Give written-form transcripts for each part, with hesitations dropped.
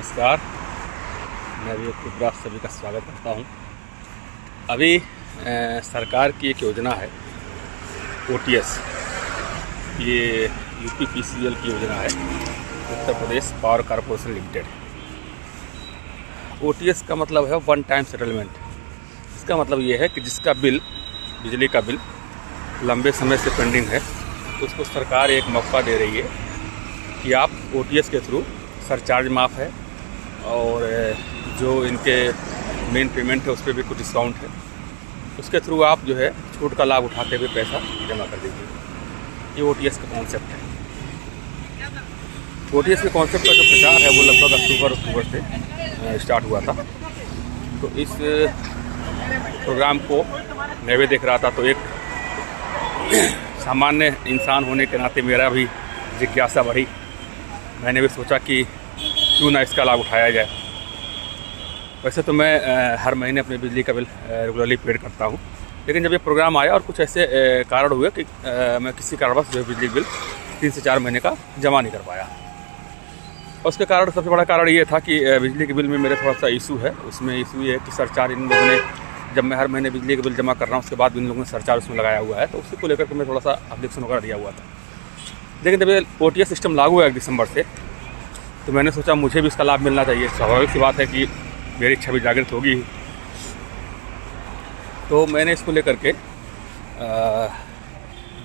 नमस्कार। मैं भी आपको आप सभी का स्वागत करता हूं। अभी सरकार की एक योजना है OTS, ये UPPCL की योजना है, Uttar Pradesh power corporation limited. OTS का मतलब है वन टाइम सेटलमेंट। इसका मतलब ये है कि जिसका बिल, बिजली का बिल लंबे समय से पेंडिंग है, उसको सरकार एक मौका दे रही है कि आप OTS के थ्रू सरचार्ज माफ़ है और जो इनके मेन पेमेंट है उस पर भी कुछ डिस्काउंट है, उसके थ्रू आप जो है छूट का लाभ उठाते हुए पैसा जमा कर दीजिए। ये OTS का कॉन्सेप्ट है। OTS के कॉन्सेप्ट का जो प्रचार है वो लगभग अक्टूबर से स्टार्ट हुआ था। तो इस प्रोग्राम को मैं भी देख रहा था, तो एक सामान्य इंसान होने के नाते मेरा भी जिज्ञासा बढ़ी। मैंने भी सोचा कि क्यों ना इसका लाभ उठाया जाए। वैसे तो मैं हर महीने अपने बिजली का बिल रेगुलरली पेड करता हूँ, लेकिन जब ये प्रोग्राम आया और कुछ ऐसे कारण हुए कि मैं किसी कारणवश जो बिजली बिल 3 से 4 महीने का जमा नहीं कर पाया। और उसके कारण सबसे बड़ा कारण ये था कि बिजली के बिल में मेरे थोड़ा सा इशू है। उसमें इशू ये है कि सरचार्ज इन लोगों ने, जब मैं हर महीने बिजली के बिल जमा कर रहा हूँ उसके बाद इन लोगों ने सरचार्ज उसमें लगाया हुआ है, तो उसी को लेकर के मैं थोड़ा सा ऑब्जेक्शन वगैरह दिया हुआ था। लेकिन जब ये OTS सिस्टम लागू हुआ 1 दिसंबर से, तो मैंने सोचा मुझे भी इसका लाभ मिलना चाहिए। स्वाभाविक सी बात है कि मेरी इच्छा भी जागृत होगी। तो मैंने इसको लेकर के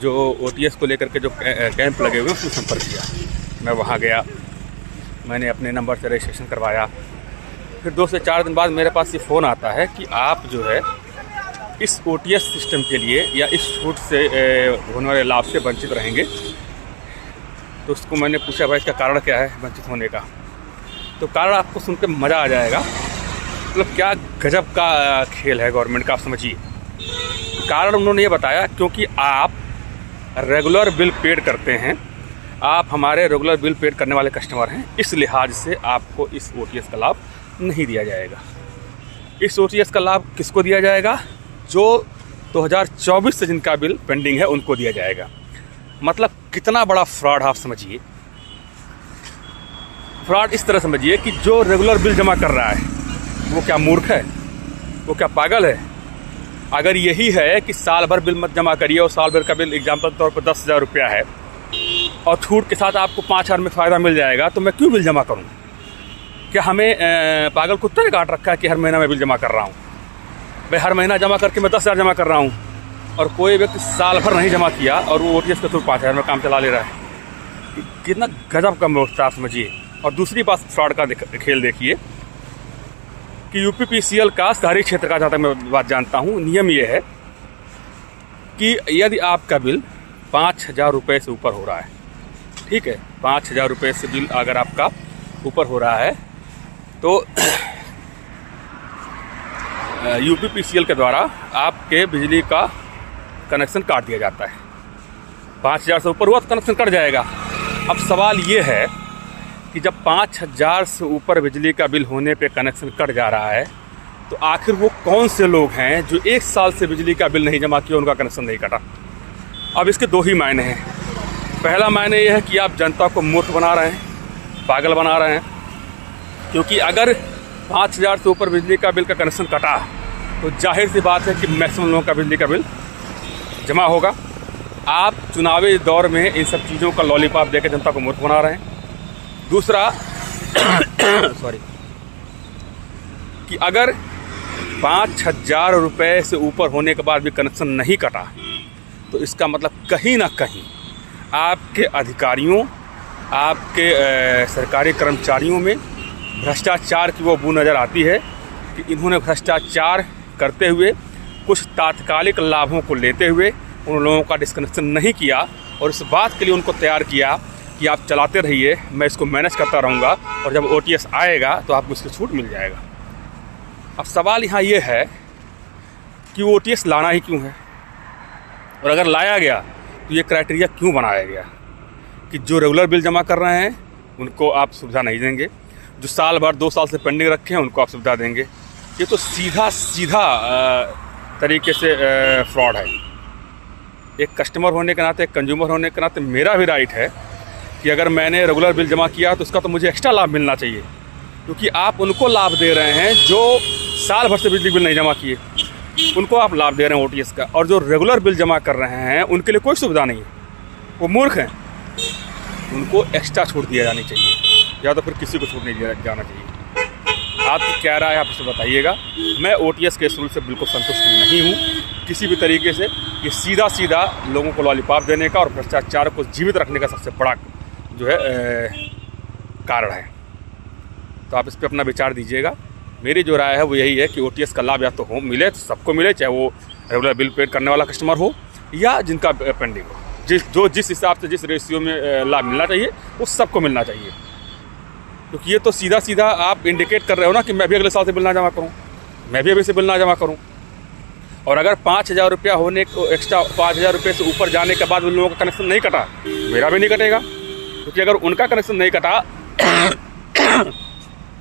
जो OTS को लेकर के जो कैंप लगे हुए उसमें संपर्क किया। मैं वहाँ गया, मैंने अपने नंबर से रजिस्ट्रेशन करवाया। फिर 2 से 4 दिन बाद मेरे पास ये फ़ोन आता है कि आप जो है इस OTS सिस्टम के लिए या इस छूट से होने वाले लाभ से वंचित रहेंगे। तो उसको मैंने पूछा, भाई इसका कारण क्या है वंचित होने का? तो कारण आपको सुन के मज़ा आ जाएगा। मतलब क्या गजब का खेल है गवर्नमेंट का, आप समझिए। कारण उन्होंने ये बताया, क्योंकि आप रेगुलर बिल पेड करते हैं, आप हमारे रेगुलर बिल पेड करने वाले कस्टमर हैं, इस लिहाज से आपको इस OTS का लाभ नहीं दिया जाएगा। इस OTS का लाभ किसको दिया जाएगा? जो 2024 से जिनका बिल पेंडिंग है उनको दिया जाएगा। मतलब कितना बड़ा फ्रॉड, आप समझिए। फ्रॉड इस तरह समझिए कि जो रेगुलर बिल जमा कर रहा है वो क्या मूर्ख है? वो क्या पागल है? अगर यही है कि साल भर बिल मत जमा करिए और साल भर का बिल एग्जाम्पल के तौर पर 10,000 रुपया है और छूट के साथ आपको 5,000 में फ़ायदा मिल जाएगा, तो मैं क्यों बिल जमा करूँ? क्या हमें पागल कुत्ते ने काट रखा है कि हर महीना मैं बिल जमा कर रहा हूँ? भाई हर महीना जमा करके मैं 10,000 जमा कर रहा हूँ और कोई व्यक्ति साल भर नहीं जमा किया और वो OTS के थ्रू 5,000 में काम चला ले रहा है। कितना गजब का मूर्खता, आप समझिए। और दूसरी बात, फ्रॉड का खेल देखिए कि UPPCL का शहरी क्षेत्र का, जहाँ तक मैं बात जानता हूँ, नियम ये है कि यदि आपका बिल 5,000 रुपये से ऊपर हो रहा है, ठीक है, 5,000 रुपये से बिल अगर आपका ऊपर हो रहा है, तो UPPCL के द्वारा आपके बिजली का कनेक्शन काट दिया जाता है। 5,000 से ऊपर हुआ तो कनेक्शन कट जाएगा। अब सवाल ये है कि जब 5,000 से ऊपर बिजली का बिल होने पे कनेक्शन कट जा रहा है, तो आखिर वो कौन से लोग हैं जो 1 साल से बिजली का बिल नहीं जमा किया, उनका कनेक्शन नहीं कटा? अब इसके 2 ही मायने हैं। पहला मायने ये है कि आप जनता को मूर्ख बना रहे हैं, पागल बना रहे हैं, क्योंकि अगर 5,000 से ऊपर बिजली का बिल का कनेक्शन कटा तो जाहिर सी बात है कि मैक्सिमम लोगों का बिजली का बिल जमा होगा। आप चुनावी दौर में इन सब चीज़ों का लॉलीपॉप देकर जनता को मूर्ख बना रहे हैं। दूसरा सॉरी, कि अगर 5,000 रुपये से ऊपर होने के बाद भी कनेक्शन नहीं कटा, तो इसका मतलब कहीं ना कहीं आपके अधिकारियों, आपके सरकारी कर्मचारियों में भ्रष्टाचार की वो बू नज़र आती है कि इन्होंने भ्रष्टाचार करते हुए कुछ तात्कालिक लाभों को लेते हुए उन लोगों का डिस्कनेक्शन नहीं किया और इस बात के लिए उनको तैयार किया कि आप चलाते रहिए, मैं इसको मैनेज करता रहूँगा और जब OTS आएगा तो आपको इसकी छूट मिल जाएगा। अब सवाल यहाँ ये है कि OTS लाना ही क्यों है, और अगर लाया गया तो ये क्राइटेरिया क्यों बनाया गया कि जो रेगुलर बिल जमा कर रहे हैं उनको आप सुविधा नहीं देंगे, जो साल भर 2 साल से पेंडिंग रखे हैं उनको आप सुविधा देंगे? ये तो सीधा तरीके से फ्रॉड है। एक कस्टमर होने के नाते, एक कंज्यूमर होने के नाते मेरा भी राइट है कि अगर मैंने रेगुलर बिल जमा किया तो उसका तो मुझे एक्स्ट्रा लाभ मिलना चाहिए। क्योंकि आप उनको लाभ दे रहे हैं जो साल भर से बिजली बिल नहीं जमा किए, उनको आप लाभ दे रहे हैं OTS का। और जो रेगुलर बिल जमा कर रहे हैं उनके लिए कोई सुविधा नहीं है, वो मूर्ख हैं, उनको एक्स्ट्रा छूट दिया जानी चाहिए, या तो फिर किसी को छूट नहीं दिया जाना चाहिए। आपकी क्या राय है, आप इसे बताइएगा। मैं OTS के इस रूल से बिल्कुल संतुष्ट नहीं हूँ किसी भी तरीके से। ये सीधा सीधा लोगों को लॉलीपॉप देने का और भ्रष्टाचार को जीवित रखने का सबसे बड़ा जो है कारण है। तो आप इस पर अपना विचार दीजिएगा। मेरी जो राय है वो यही है कि OTS का लाभ या तो हो मिले तो सबको मिले, चाहे वो रेगुलर बिल पेड करने वाला कस्टमर हो या जिनका पेंडिंग हो। जिस हिसाब से जिस रेशियो में लाभ मिलना चाहिए वो सबको मिलना चाहिए। क्योंकि ये तो सीधा सीधा आप इंडिकेट कर रहे हो ना कि मैं भी अगले साल से बिल ना जमा करूँ, मैं भी अभी से बिल ना जमा करूँ। और अगर 5,000 रुपया होने को एक्स्ट्रा 5,000 रुपये से ऊपर जाने के बाद उन लोगों का कनेक्शन नहीं कटा, मेरा भी नहीं कटेगा। क्योंकि अगर उनका कनेक्शन नहीं कटा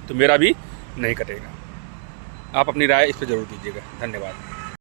तो मेरा भी नहीं कटेगा। आप अपनी राय इस पर ज़रूर दीजिएगा। धन्यवाद।